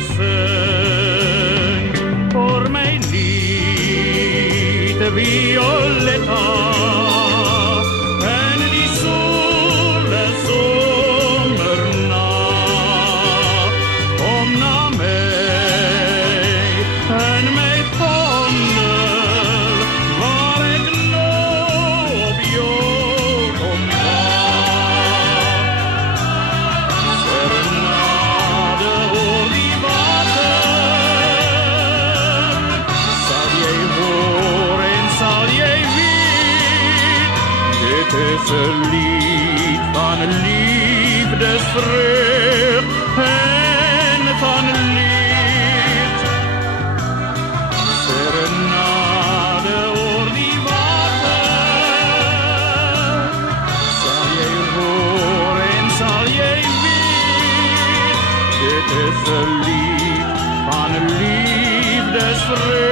zing voor mijn lied, Violetta. En die zole zomernacht, kom naar mij en mijn handen, waar ik nou op jou kom wacht. Serenade over die water, zal jij horen, zal jij weten, dit is een lied van liefdesvreugd en van lied. Serenade over die water, zal jij horen, zal jij weten, dit is een lied van liefdesvreugd.